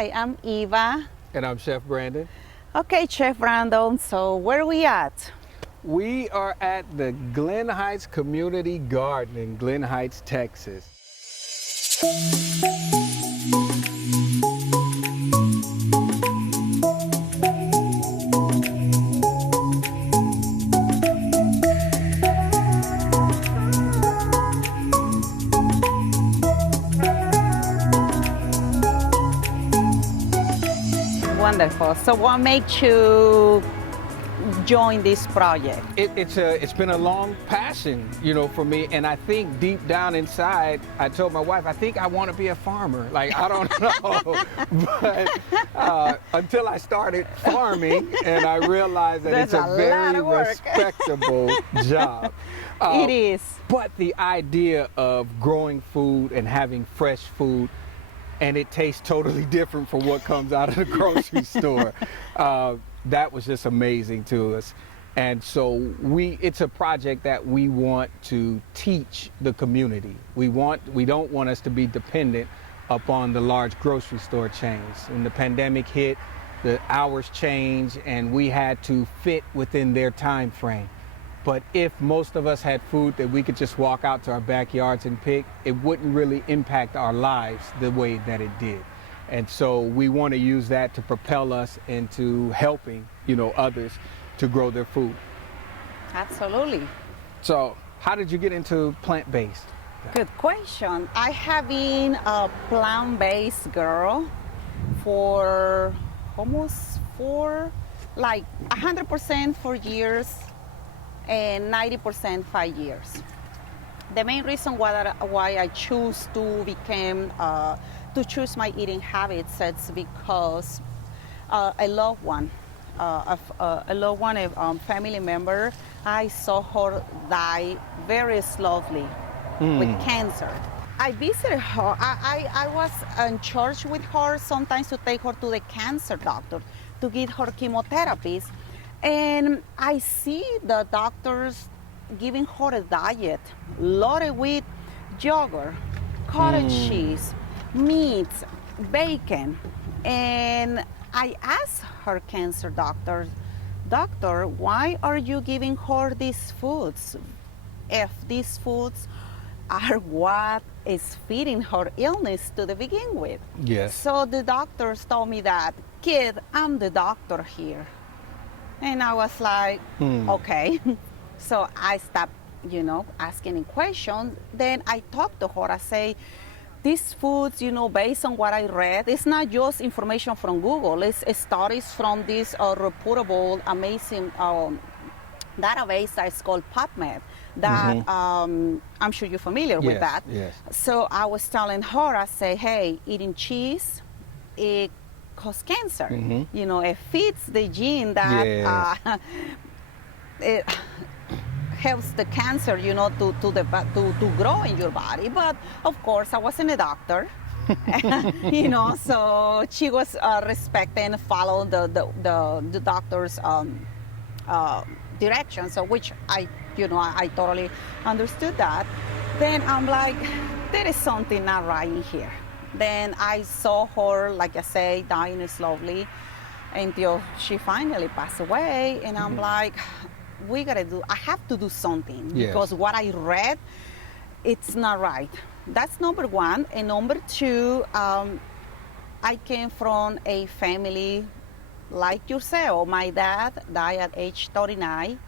Hi, I'm Eva. And I'm Chef Brandon. Okay, Chef Brandon, so where are we at? We are at the Glen Heights Community Garden in Glen Heights, Texas. Wonderful. So what made you join this project? It's been a long passion, for me. And I think deep down inside, I told my wife, I think I want to be a farmer. Like, I don't know. But until I started farming and I realized that That's it's a very respectable job. It is. But the idea of growing food and having fresh food, and it tastes totally different from what comes out of the grocery store. That was just amazing to us. And so it's a project that we want to teach the community. We don't want us to be dependent upon the large grocery store chains. When the pandemic hit, the hours changed and we had to fit within their time frame. But if most of us had food that we could just walk out to our backyards and pick, it wouldn't really impact our lives the way that it did. And so we want to use that to propel us into helping, others to grow their food. Absolutely. So how did you get into plant-based? Good question. I have been a plant-based girl for almost 100% 4 years. And 90% 5 years. The main reason why I choose to choose my eating habits is because a loved one, a family member, I saw her die very slowly with cancer. I visited her. I was in charge with her sometimes to take her to the cancer doctor to give her chemotherapies. And I see the doctors giving her a diet loaded with yogurt, cottage cheese, meats, bacon. And I asked her cancer doctor, why are you giving her these foods if these foods are what is feeding her illness to begin with? Yes. So the doctors told me that, kid, I'm the doctor here. And I was like, okay. So I stopped, asking questions. Then I talked to her. I say, these foods, based on what I read, it's not just information from Google. It's studies from this reputable, amazing database that's called PubMed. That I'm sure you're familiar with that. Yes. So I was telling her, I say, hey, eating cheese, it cause cancer. It feeds the gene that it helps the cancer, to grow in your body. But of course, I wasn't a doctor, so she was respecting and follow the doctor's direction. So which I totally understood that. Then I'm like, there is something not right in here. Then I saw her, like I say, dying slowly until she finally passed away. And I'm like, I have to do something because what I read, it's not right. That's number one. And number two, I came from a family like yourself. My dad died at age 39.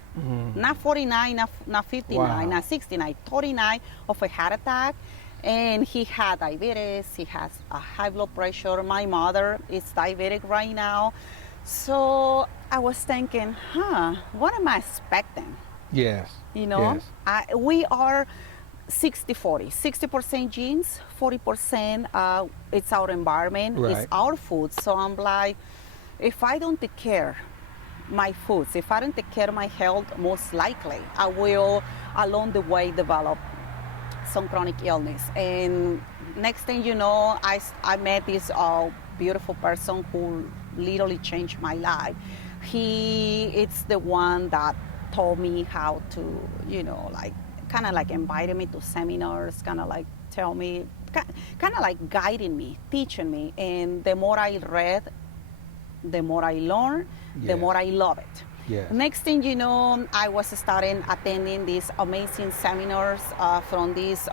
Not 49, not 59, not 69, 39 of a heart attack. And he had diabetes, he has a high blood pressure. My mother is diabetic right now. So I was thinking, what am I expecting? Yes. Yes. We are 60-40, 60% genes, 40% it's our environment, it's our food. So I'm like, if I don't take care my foods, if I don't take care of my health, most likely I will along the way develop some chronic illness. And next thing you know, I met this beautiful person who literally changed my life. It's the one that taught me how to, kind of like invited me to seminars, kind of like tell me kind of like guiding me, teaching me. And the more I read, the more I learn, the more I love it. Yes. Next thing you know, I was starting attending these amazing seminars from these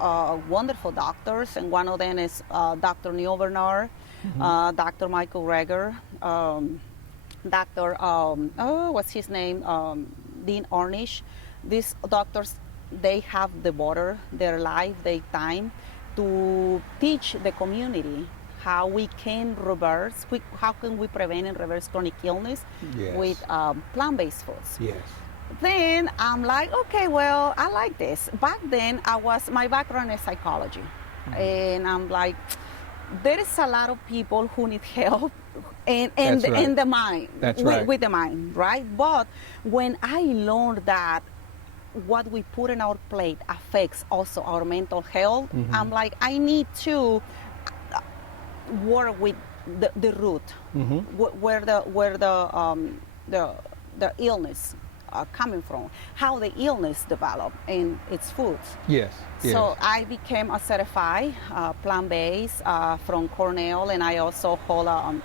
wonderful doctors, and one of them is Dr. Neil Bernard, Dr. Michael Greger, Dr. What's his name? Dean Ornish. These doctors, they have devoted their life, their time to teach the community how we can reverse, how can we prevent and reverse chronic illness with plant-based foods. Yes. Then I'm like, okay, well, I like this. Back then, my background is psychology. And I'm like, there is a lot of people who need help in the mind, with the mind, right? But when I learned that what we put in our plate affects also our mental health, I'm like, I need to work with the root, where the illness coming from, how the illness developed in its foods. Yes. So I became a certified plant-based from Cornell, and I also hold a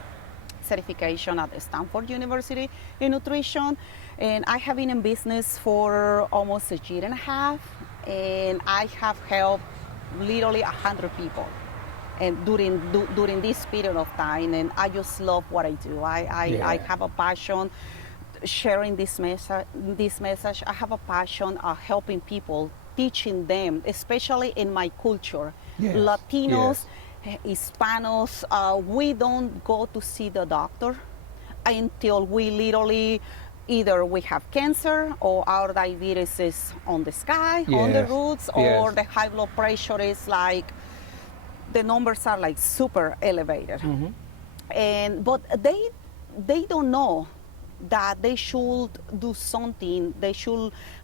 certification at Stanford University in nutrition. And I have been in business for almost a year and a half, and I have helped literally 100 people. And during this period of time, and I just love what I do. I have a passion sharing this message. I have a passion helping people, teaching them, especially in my culture. Latinos, Hispanos, we don't go to see the doctor until we literally either we have cancer or our diabetes is on the sky, on the roots, or the high blood pressure is like, the numbers are like super elevated. But they don't know that they should do something,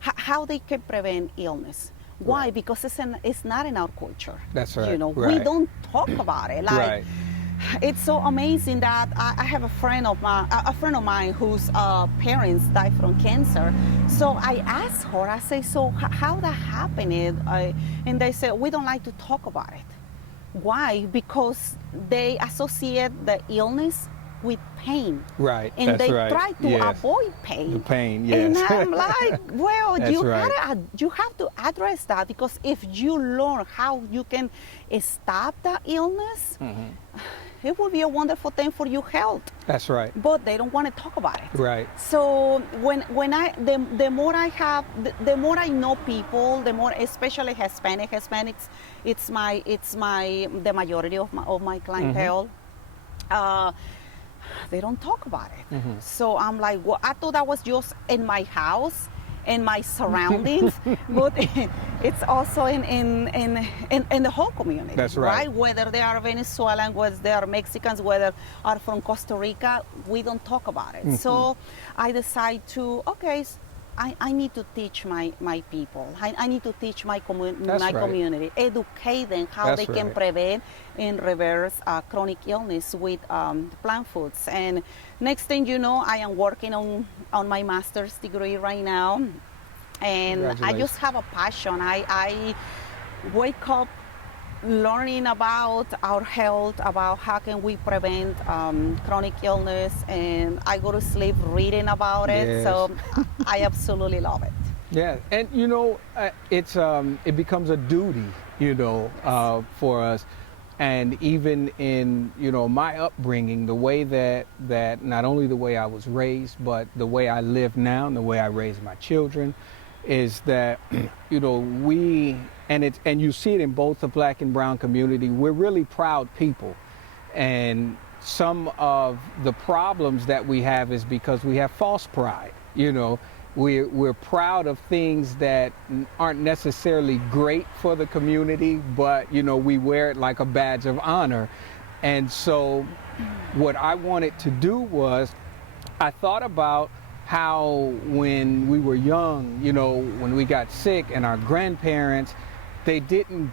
how they can prevent illness. Why? Because it's not in our culture. That's right. You know, we don't talk about it. Like, it's so amazing that I have a friend of mine whose parents died from cancer. So I asked her, I say, so how that happened? And they said, we don't like to talk about it. Why? Because they associate the illness with pain. Right. And that's they right. try to avoid pain. The pain, yes. And I'm like, well, you have to address that, because if you learn how you can stop the illness, it will be a wonderful thing for your health. That's right. But they don't want to talk about it. Right. So the more I have, the more I know people, the more, especially Hispanics, it's the majority of my clientele. They don't talk about it. So I'm like, well, I thought that was just in my house, in my surroundings, but it's also in the whole community. That's right. Whether they are Venezuelan, whether they are Mexicans, whether are from Costa Rica, we don't talk about it. So I decide to, okay, I need to teach my people. I need to teach my community, educate them how they can prevent and reverse chronic illness with plant foods. And next thing you know, I am working on my master's degree right now, and I just have a passion. I wake up learning about our health, about how can we prevent chronic illness, and I go to sleep reading about it. So I absolutely love it. Yeah, and you know, it becomes a duty, you know, for us. And even in, you know, my upbringing, the way that not only the way I was raised, but the way I live now and the way I raise my children, is that, you know, and you see it in both the Black and brown community, we're really proud people. And some of the problems that we have is because we have false pride. You know, we're proud of things that aren't necessarily great for the community, but, you know, we wear it like a badge of honor. And so what I wanted to do was, I thought about how when we were young, you know, when we got sick, and our grandparents, they didn't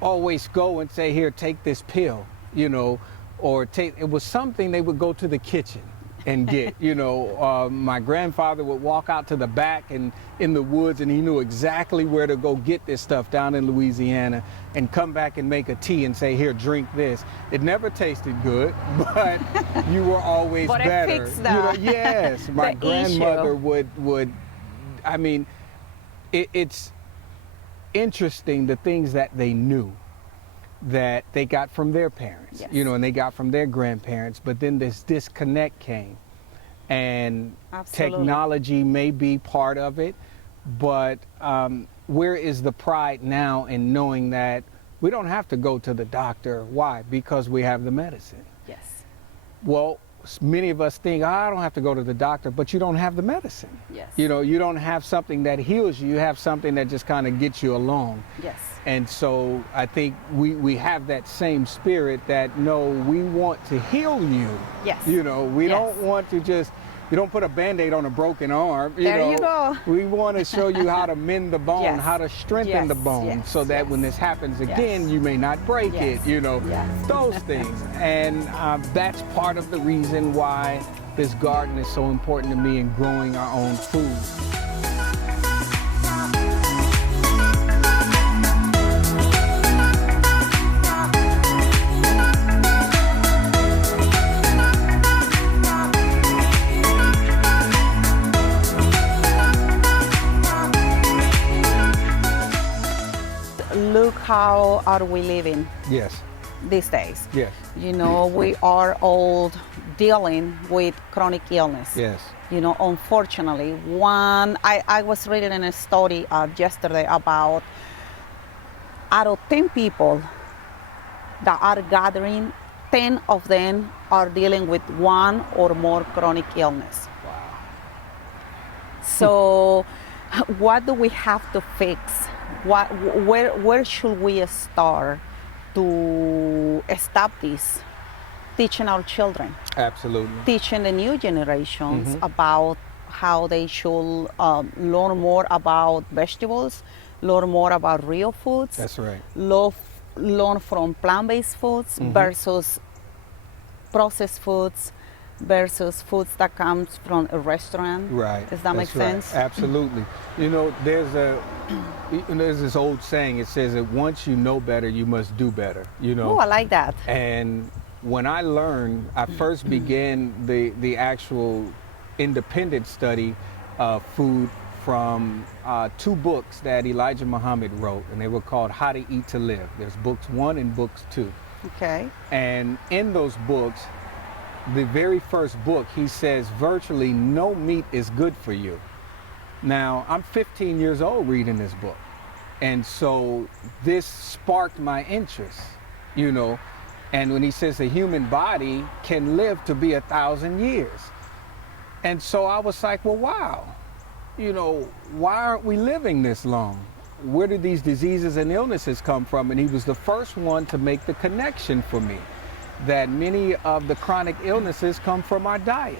always go and say, here, take this pill, you know, or it was something they would go to the kitchen and get. You know, my grandfather would walk out to the back and in the woods, and he knew exactly where to go get this stuff down in Louisiana and come back and make a tea and say, here, drink this. It never tasted good, but you were always but better. It fixed the, you know, yes, my grandmother would, I mean, it's interesting the things that they knew that they got from their parents, yes. you know, and they got from their grandparents, but then this disconnect came, and Absolutely. technology may be part of it, but where is the pride now in knowing that we don't have to go to the doctor? Why? Because we have the medicine. Yes. Well, many of us think, oh, I don't have to go to the doctor, but you don't have the medicine. Yes. You know, you don't have something that heals you. You have something that just kind of gets you along. Yes. And so I think we have that same spirit that, no, we want to heal you. Yes. You know, we Yes. don't want to just, you don't put a Band-Aid on a broken arm. There you go. We want to show you how to mend the bone, Yes. how to strengthen Yes. the bone, Yes. so that Yes. when this happens Yes. again, you may not break Yes. it, you know, Yes. those things. And that's part of the reason why this garden is so important to me in growing our own food. Look how are we living Yes, these days. yes, You know, we are all dealing with chronic illness. yes. You know, unfortunately, I was reading in a study yesterday about out of 10 people that are gathering, 10 of them are dealing with one or more chronic illness. Wow. So what do we have to fix? Where should we start to stop this? Teaching our children, Absolutely. teaching the new generations about how they should learn more about vegetables, learn more about real foods, That's right. learn from plant-based foods versus processed foods versus foods that comes from a restaurant. Right. Does that make That's right. sense? Absolutely. You know, there's this old saying. It says that once you know better, you must do better. You know. Oh, I like that. And when I learned, I first began the actual independent study of food from 2 books that Elijah Muhammad wrote, and they were called How to Eat to Live. There's books 1 and books 2. Okay. And in those books, the very first book, he says virtually no meat is good for you. Now, I'm 15 years old reading this book. And so this sparked my interest, you know. And when he says the human body can live to be 1,000 years. And so I was like, well, wow, you know, why aren't we living this long? Where do these diseases and illnesses come from? And he was the first one to make the connection for me that many of the chronic illnesses come from our diet.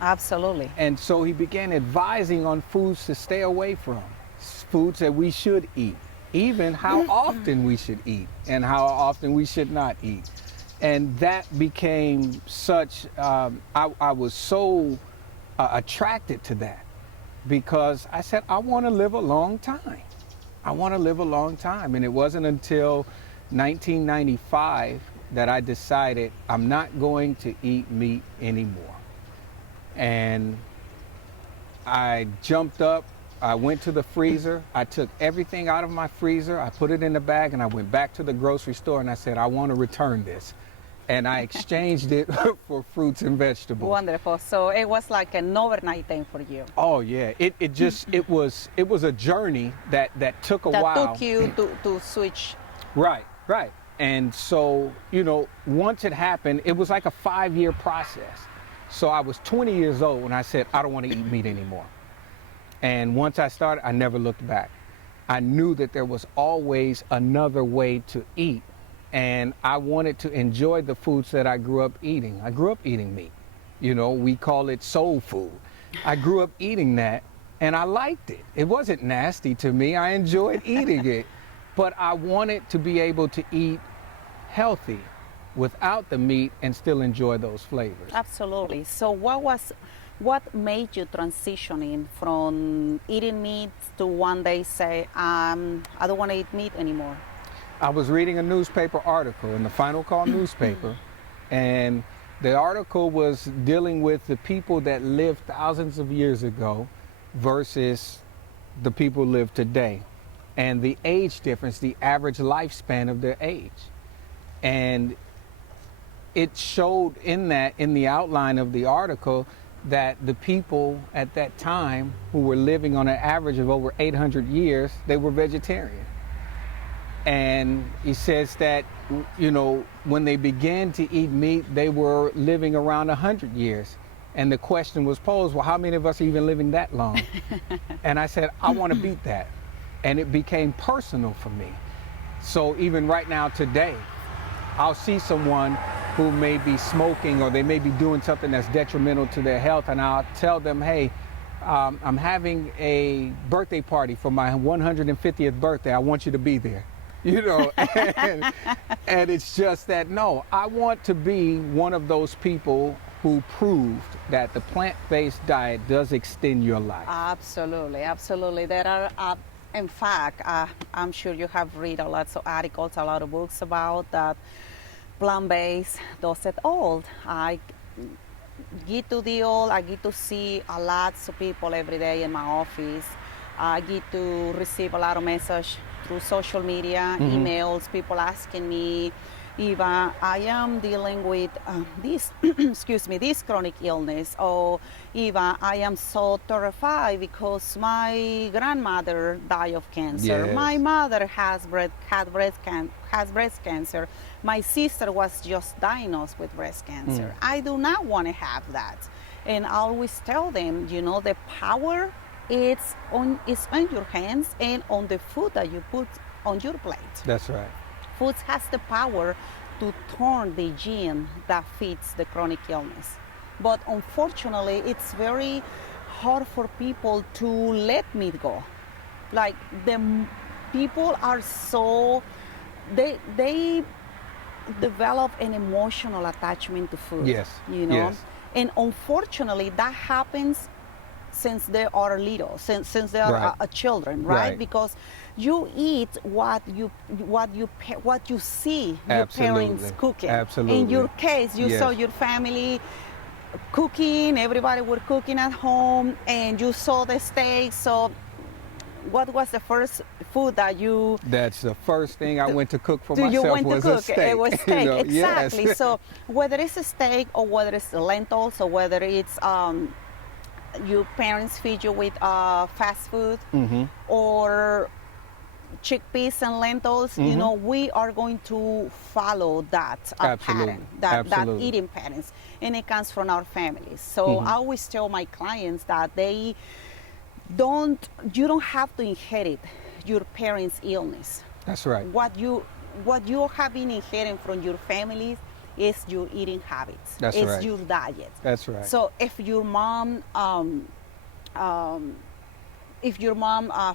Absolutely. And so he began advising on foods to stay away from, foods that we should eat, even how often we should eat and how often we should not eat. And that became such, I was so attracted to that because I said, I want to live a long time. I want to live a long time. And it wasn't until 1995 that I decided I'm not going to eat meat anymore. And I jumped up, I went to the freezer, I took everything out of my freezer, I put it in the bag, and I went back to the grocery store and I said, I want to return this. And I exchanged it for fruits and vegetables. Wonderful. So it was like an overnight thing for you. Oh yeah, it was a journey that took a while. That took you to switch. Right. And so, you know, once it happened, it was like a 5-year process. So I was 20 years old when I said, I don't want to eat meat anymore. And once I started, I never looked back. I knew that there was always another way to eat. And I wanted to enjoy the foods that I grew up eating. I grew up eating meat. You know, we call it soul food. I grew up eating that, and I liked it. It wasn't nasty to me. I enjoyed eating it. But I wanted to be able to eat healthy. without the meat and still enjoy those flavors. Absolutely. So what made you transitioning from eating meat to one day say, I don't want to eat meat anymore? I was reading a newspaper article in the Final Call newspaper, and the article was dealing with the people that lived thousands of years ago versus the people who live today, and the age difference, the average lifespan of their age. And it showed in the outline of the article, that the people at that time who were living on an average of over 800 years, they were vegetarian. And he says that, you know, when they began to eat meat, they were living around 100 years. And the question was posed, well, how many of us are even living that long? And I said, I want to beat that. And it became personal for me. So even right now today, I'll see someone who may be smoking, or they may be doing something that's detrimental to their health, and I'll tell them, hey, I'm having a birthday party for my 150th birthday. I want you to be there. You know, and it's just that, no, I want to be one of those people who proved that the plant-based diet does extend your life. Absolutely, absolutely. There are, in fact, I'm sure you have read a lot of articles, a lot of books about that. Plant-based does it all. I get to deal, I get to see a lot of people every day in my office. I get to receive a lot of messages through social media, emails, people asking me, Eva, I am dealing with this, excuse me, this chronic illness. Or Eva, I am so terrified because my grandmother died of cancer. Yes. My mother has breast cancer. My sister was just diagnosed with breast cancer. I do not want to have that. And I always tell them, you know, the power is on your hands and on the food that you put on your plate. That's right. Food has the power to turn the gene that feeds the chronic illness. But unfortunately, it's very hard for people to let meat go. Like, the people are so, they develop an emotional attachment to food. Yes. You know? Yes. And unfortunately, that happens since they are little, since they are children, right? Because you eat what you see your parents cooking. Absolutely. In your case, you saw your family cooking, everybody were cooking at home, and you saw the steak. So what was the first food that you... That's the first thing I went to cook for myself. You went was to cook. A steak. It was steak, You know? exactly. Yes. So whether it's a steak or whether it's the lentils or whether it's your parents feed you with fast food or chickpeas and lentils, you know, we are going to follow that pattern, that eating patterns, and it comes from our families. So I always tell my clients that you don't have to inherit your parents' illness. That's right. What you have been inheriting from your families is your eating habits. That's it's right. your diet. That's right. So if your mom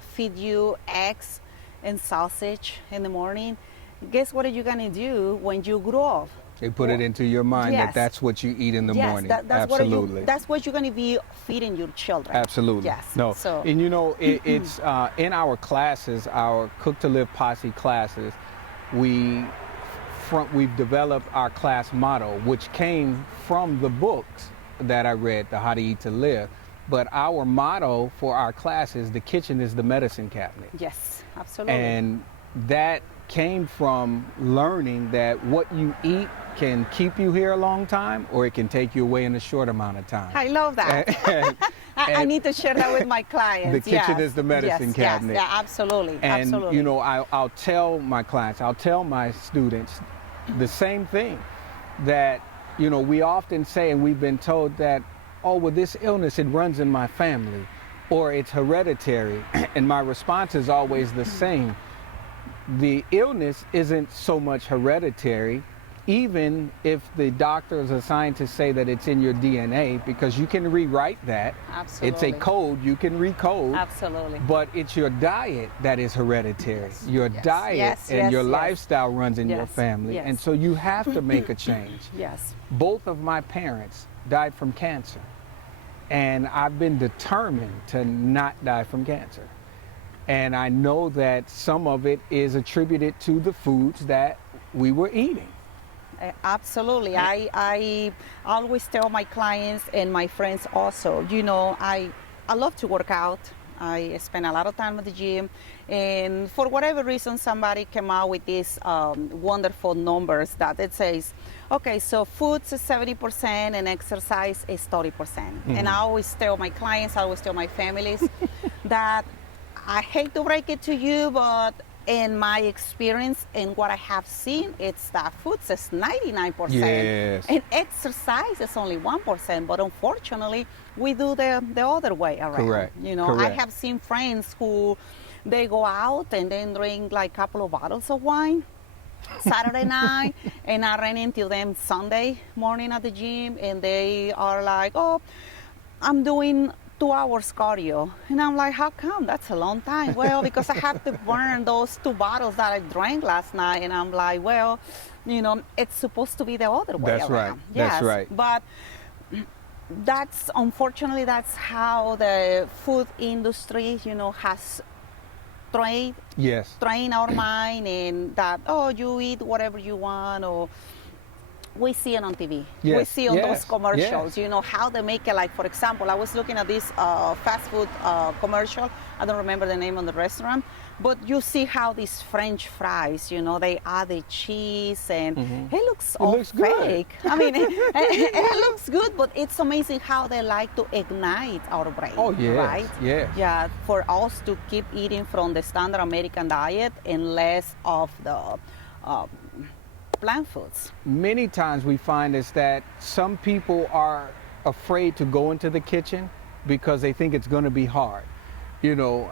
feed you eggs and sausage in the morning, guess what are you gonna do when you grow up? They put it into your mind that that's what you eat in the morning. That's Absolutely. that's what you're gonna be feeding your children. Absolutely. Yes. No. So, and you know, it's in our classes, our Cook to Live Posse classes, we've developed our class motto, which came from the books that I read, the How to Eat to Live. But our motto for our class is, the kitchen is the medicine cabinet. yes, absolutely. And that came from learning that what you eat can keep you here a long time, or it can take you away in a short amount of time. I love that. I need to share that with my clients. The kitchen is the medicine cabinet. Yes, yeah, absolutely. And absolutely. you know, I'll tell my clients, I'll tell my students the same thing, that, you know, we often say, and we've been told that, oh, well, this illness, it runs in my family, or it's hereditary. And my response is always the same. The illness isn't so much hereditary even if the doctors or scientists say that it's in your DNA, because you can rewrite that. Absolutely. It's a code, you can recode. Absolutely. But it's your diet that is hereditary. Yes. Your Yes. diet Yes, and yes, your yes. lifestyle runs in your Yes, family. yes. And so you have to make a change. Yes. Both of my parents died from cancer. And I've been determined to not die from cancer. And I know that some of it is attributed to the foods that we were eating. Absolutely. I always tell my clients and my friends also, you know, I love to work out. I spend a lot of time at the gym. And for whatever reason, somebody came out with these wonderful numbers that it says, okay, so food's is 70% and exercise is 30%. And I always tell my clients, I always tell my families that I hate to break it to you, but in my experience and what I have seen, it's that food is 99%. Yes. And exercise is only 1%. But unfortunately, we do the other way around. Correct. You know, Correct. I have seen friends who they go out and then drink like a couple of bottles of wine Saturday night, and I ran into them Sunday morning at the gym, and they are like, oh, I'm doing 2 hours cardio. And I'm like, how come? That's a long time. Well, because I have to burn those 2 bottles that I drank last night. And I'm like, well, you know, it's supposed to be the other way That's around. right. Yes, That's right. But unfortunately, that's how the food industry, you know, has trained our mind, and that, oh, you eat whatever you want, or we see it on TV. Yes, We see on yes, those commercials, yes. you know, how they make it. Like, for example, I was looking at this fast food commercial. I don't remember the name of the restaurant, but you see how these French fries, you know, they add the cheese, and it looks all looks good. fake. I mean, it looks good, but it's amazing how they like to ignite our brain. Oh, yes, right? yes. Yeah, for us to keep eating from the standard American diet and less of the plant foods. Many times we find is that some people are afraid to go into the kitchen because they think it's going to be hard, you know,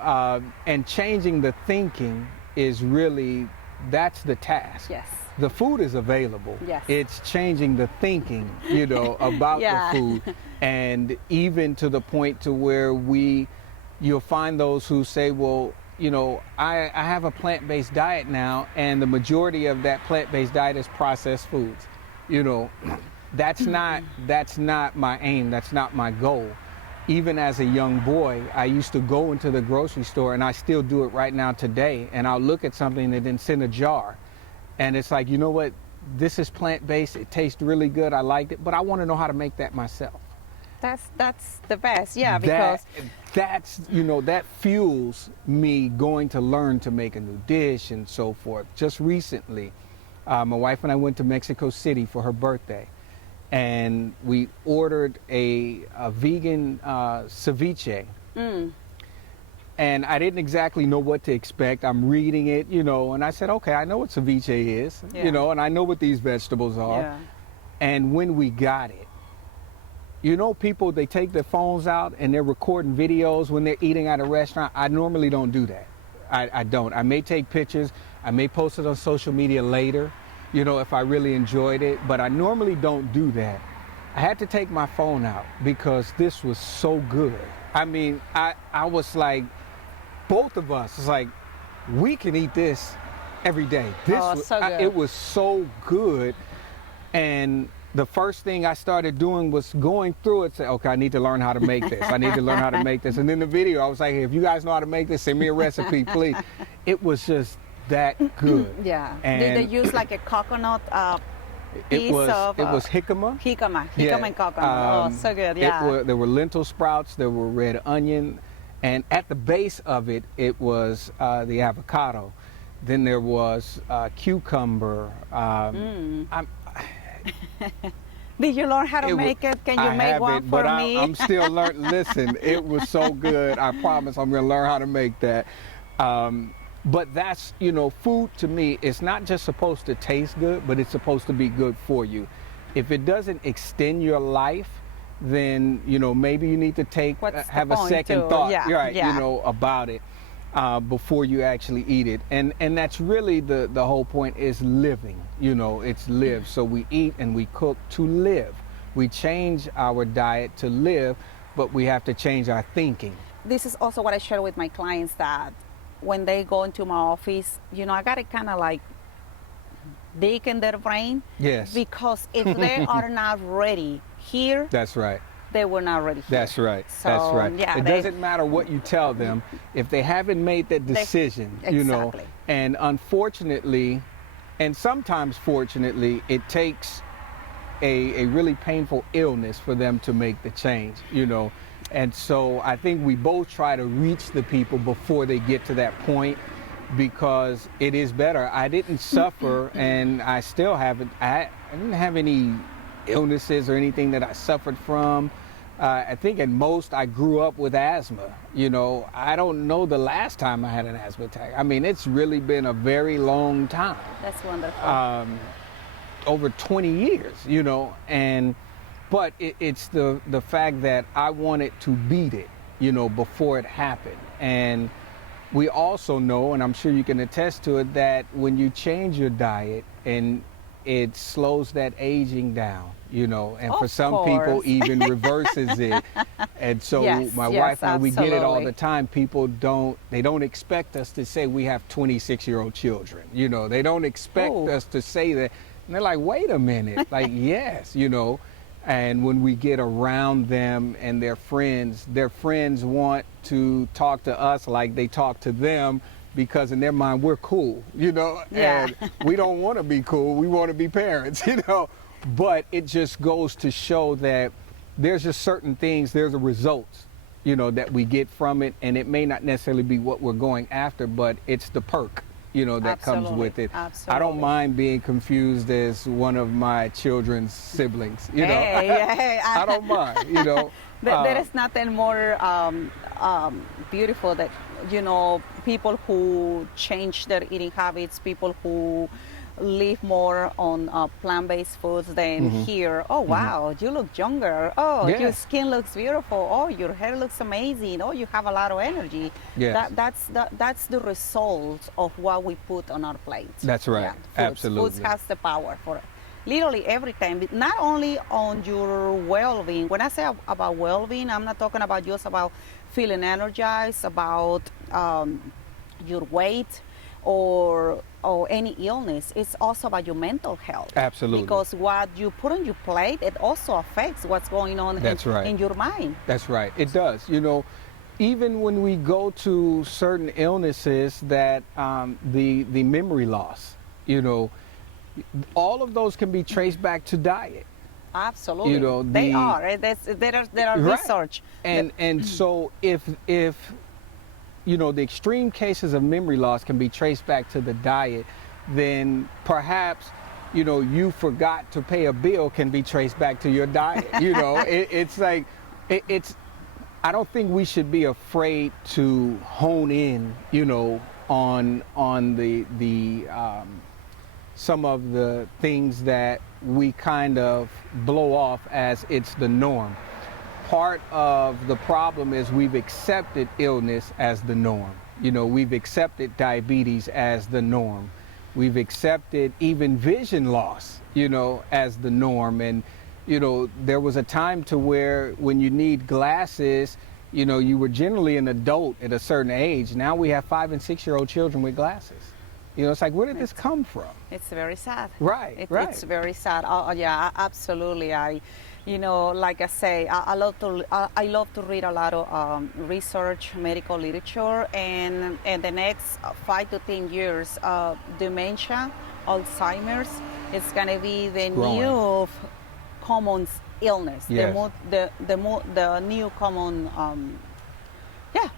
and changing the thinking is really, that's the task. Yes. The food is available. Yes. It's changing the thinking, you know, about Yeah. the food, and even to the point to where you'll find those who say, well, you know, I have a plant-based diet now, and the majority of that plant-based diet is processed foods. You know, that's not my aim. That's not my goal. Even as a young boy, I used to go into the grocery store, and I still do it right now today, and I'll look at something and then send a jar. And it's like, you know what, this is plant-based, it tastes really good, I liked it, but I want to know how to make that myself. That's the best, yeah, because that's, you know, that fuels me going to learn to make a new dish and so forth. Just recently, my wife and I went to Mexico City for her birthday, and we ordered a vegan ceviche. And I didn't exactly know what to expect. I'm reading it, you know, and I said, okay, I know what ceviche is, Yeah. you know, and I know what these vegetables are. Yeah. And when we got it, you know, people, they take their phones out and they're recording videos when they're eating at a restaurant. I normally don't do that. I don't. I may take pictures. I may post it on social media later, you know, if I really enjoyed it. But I normally don't do that. I had to take my phone out because this was so good. I mean, I was like, both of us, it's like, we can eat this every day. This was, so good. it was so good. And the first thing I started doing was going through it, say, okay, I need to learn how to make this. I need to learn how to make this. And in the video, I was like, hey, if you guys know how to make this, send me a recipe, please. It was just that good. Yeah. And Did they use like a coconut piece it was jicama? jicama. Jicama and coconut. Oh, so good, yeah. There were lentil sprouts, there were red onion, and at the base of it, it was the avocado. Then there was cucumber. Did you learn how to make it? Can you make one for me? I'm still learning. Listen, it was so good. I promise I'm going to learn how to make that. But that's, you know, food to me, it's not just supposed to taste good, but it's supposed to be good for you. If it doesn't extend your life, then, you know, maybe you need to have a second thought, Yeah, right, yeah. you know, about it. before you actually eat it. And that's really the whole point, is living. You know, it's live. So we eat and we cook to live. We change our diet to live, but we have to change our thinking. This is also what I share with my clients, that when they go into my office, you know, I got to kind of like dig in their brain. Yes. Because if they are not ready here, That's right. they were not ready here. That's right. So, That's right. yeah, It doesn't matter what you tell them if they haven't made that decision, you know. Exactly. And unfortunately, and sometimes fortunately, it takes a really painful illness for them to make the change, you know. And so I think we both try to reach the people before they get to that point, because it is better. I didn't suffer, and I still haven't. I didn't have any illnesses or anything that I suffered from. I think at most I grew up with asthma. You know, I don't know the last time I had an asthma attack. I mean, it's really been a very long time. That's wonderful. Over 20 years, you know, but it's the fact that I wanted to beat it, you know, before it happened. And we also know, and I'm sure you can attest to it, that when you change your diet, and it slows that aging down, you know, and for some people even reverses it. And so my wife and I, we get it all the time. People don't expect us to say we have 26-year-old children, you know. They don't expect us to say that. And they're like, wait a minute, like, yes, you know. And when we get around them and their friends want to talk to us like they talk to them, because in their mind we're cool, you know. Yeah. And we don't want to be cool, we want to be parents, you know. But it just goes to show that there's just certain things, there's a results, you know, that we get from it, and it may not necessarily be what we're going after, but it's the perk, you know, that comes with it. Absolutely. I don't mind being confused as one of my children's siblings, you know. Hey, I don't mind, you know. There is nothing more beautiful that, you know, people who change their eating habits, people who live more on plant-based foods than here. Oh, wow, you look younger. Oh, your skin looks beautiful. Oh, your hair looks amazing. Oh, you have a lot of energy. Yes. That's the result of what we put on our plates. That's right. Yeah, Absolutely. Foods has the power for literally everything, but not only on your well-being. When I say about well-being, I'm not talking about just about feeling energized, about your weight, or any illness. It's also about your mental health. Absolutely. Because what you put on your plate, it also affects what's going on in your mind. That's right. It does. You know, even when we go to certain illnesses that the memory loss, you know, all of those can be traced back to diet. Absolutely. You know, they are. There are research. And so if you know, the extreme cases of memory loss can be traced back to the diet, then perhaps, you know, you forgot to pay a bill can be traced back to your diet. You know, it's like, I don't think we should be afraid to hone in, you know, on the some of the things that we kind of blow off as it's the norm. Part of the problem is we've accepted illness as the norm. You know, we've accepted diabetes as the norm. We've accepted even vision loss, you know, as the norm. And, you know, there was a time to where when you need glasses, you know, you were generally an adult at a certain age. Now we have 5- and 6-year-old children with glasses. You know, it's like, where did this come from? It's very sad. Right. It's very sad. Oh, yeah, absolutely. You know, like I say, I love to read a lot of research, medical literature, and in the next 5 to 10 years, dementia, Alzheimer's, is going to be the new common illness, Yes. the new common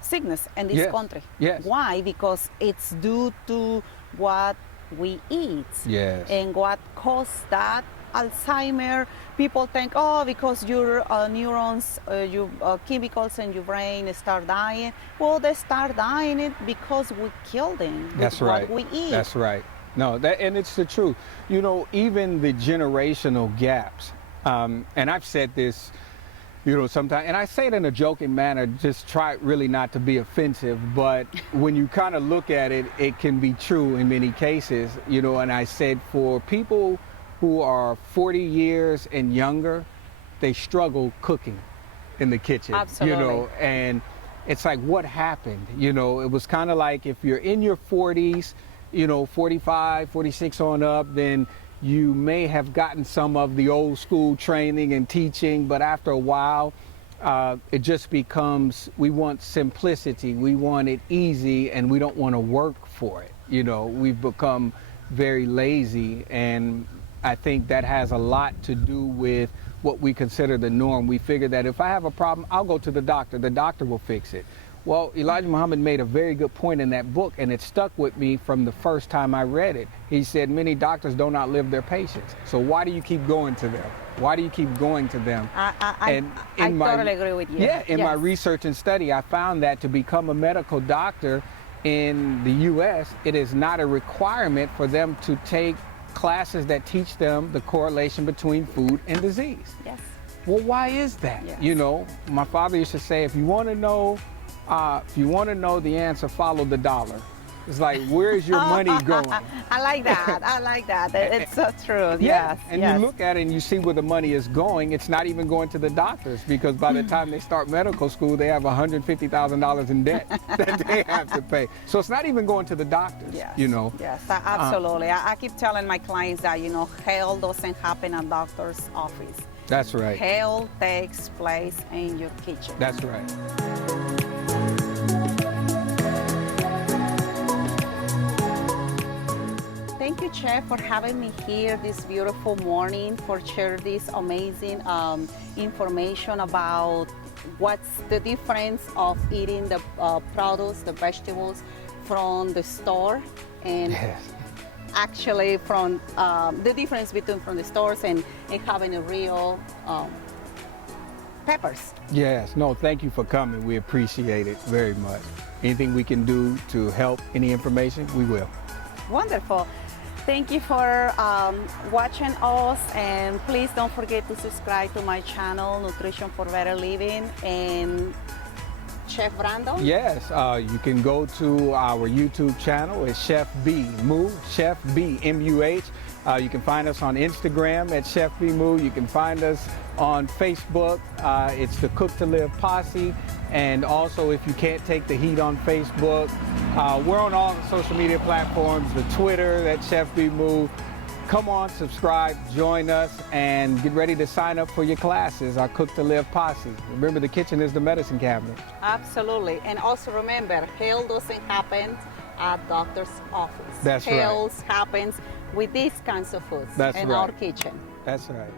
sickness in this country. Yes. Why? Because it's due to what we eat. Yes. And what caused that Alzheimer. People think, oh, because your neurons, your chemicals in your brain start dying. Well, they start dying because we kill them with what we eat. That's right. No, and it's the truth. You know, even the generational gaps, and I've said this You know, sometimes, and I say it in a joking manner, just try really not to be offensive, but when you kind of look at it, it can be true in many cases, you know, and I said for people who are 40 years and younger, they struggle cooking in the kitchen. Absolutely. You know, and it's like, what happened? You know, it was kind of like if you're in your 40s, you know, 45, 46 on up, then you may have gotten some of the old school training and teaching, but after a while, it just becomes, we want simplicity, we want it easy, and we don't want to work for it. You know, we've become very lazy, and I think that has a lot to do with what we consider the norm. We figure that if I have a problem, I'll go to the doctor will fix it. Well, Elijah Muhammad made a very good point in that book, and it stuck with me from the first time I read it. He said many doctors don't outlive their patients. So why do you keep going to them? Why do you keep going to them? I totally agree with you. Yeah, in Yes. my research and study, I found that to become a medical doctor in the U.S., it is not a requirement for them to take classes that teach them the correlation between food and disease. Yes. Well, why is that? Yes. You know, my father used to say, if you want to know the answer, follow the dollar. It's like, where's your money going? I like that. I like that. It's so true. Yeah, Yes. and yes. you look at it and you see where the money is going. It's not even going to the doctors, because by the time they start medical school, they have $150,000 in debt that they have to pay. So it's not even going to the doctors. Yes. You know. Yes, absolutely. I keep telling my clients that, you know, hell doesn't happen at doctor's office. That's right. Hell takes place in your kitchen. That's right. Thank you, Chef, for having me here this beautiful morning, for sharing this amazing information about what's the difference of eating the produce, the vegetables from the store, and Yes. actually from the difference between from the stores and having a real peppers. Yes. No, thank you for coming. We appreciate it very much. Anything we can do to help, any information, we will. Wonderful. Thank you for watching us, and please don't forget to subscribe to my channel, Nutrition for Better Living, and Chef Brandon. Yes, you can go to our YouTube channel. It's Chef B Mu, Chef B M-U-H. You can find us on Instagram at Chef B Mu. You can find us on Facebook. It's the Cook to Live Posse. And also, if you can't take the heat on Facebook, we're on all the social media platforms, the Twitter, at Chef B Mu. Come on, subscribe, join us, and get ready to sign up for your classes, our Cook to Live Posse. Remember, the kitchen is the medicine cabinet. Absolutely. And also remember, hell doesn't happen at doctor's office. That's right. Hell happens with these kinds of foods That's in right. our kitchen. That's right.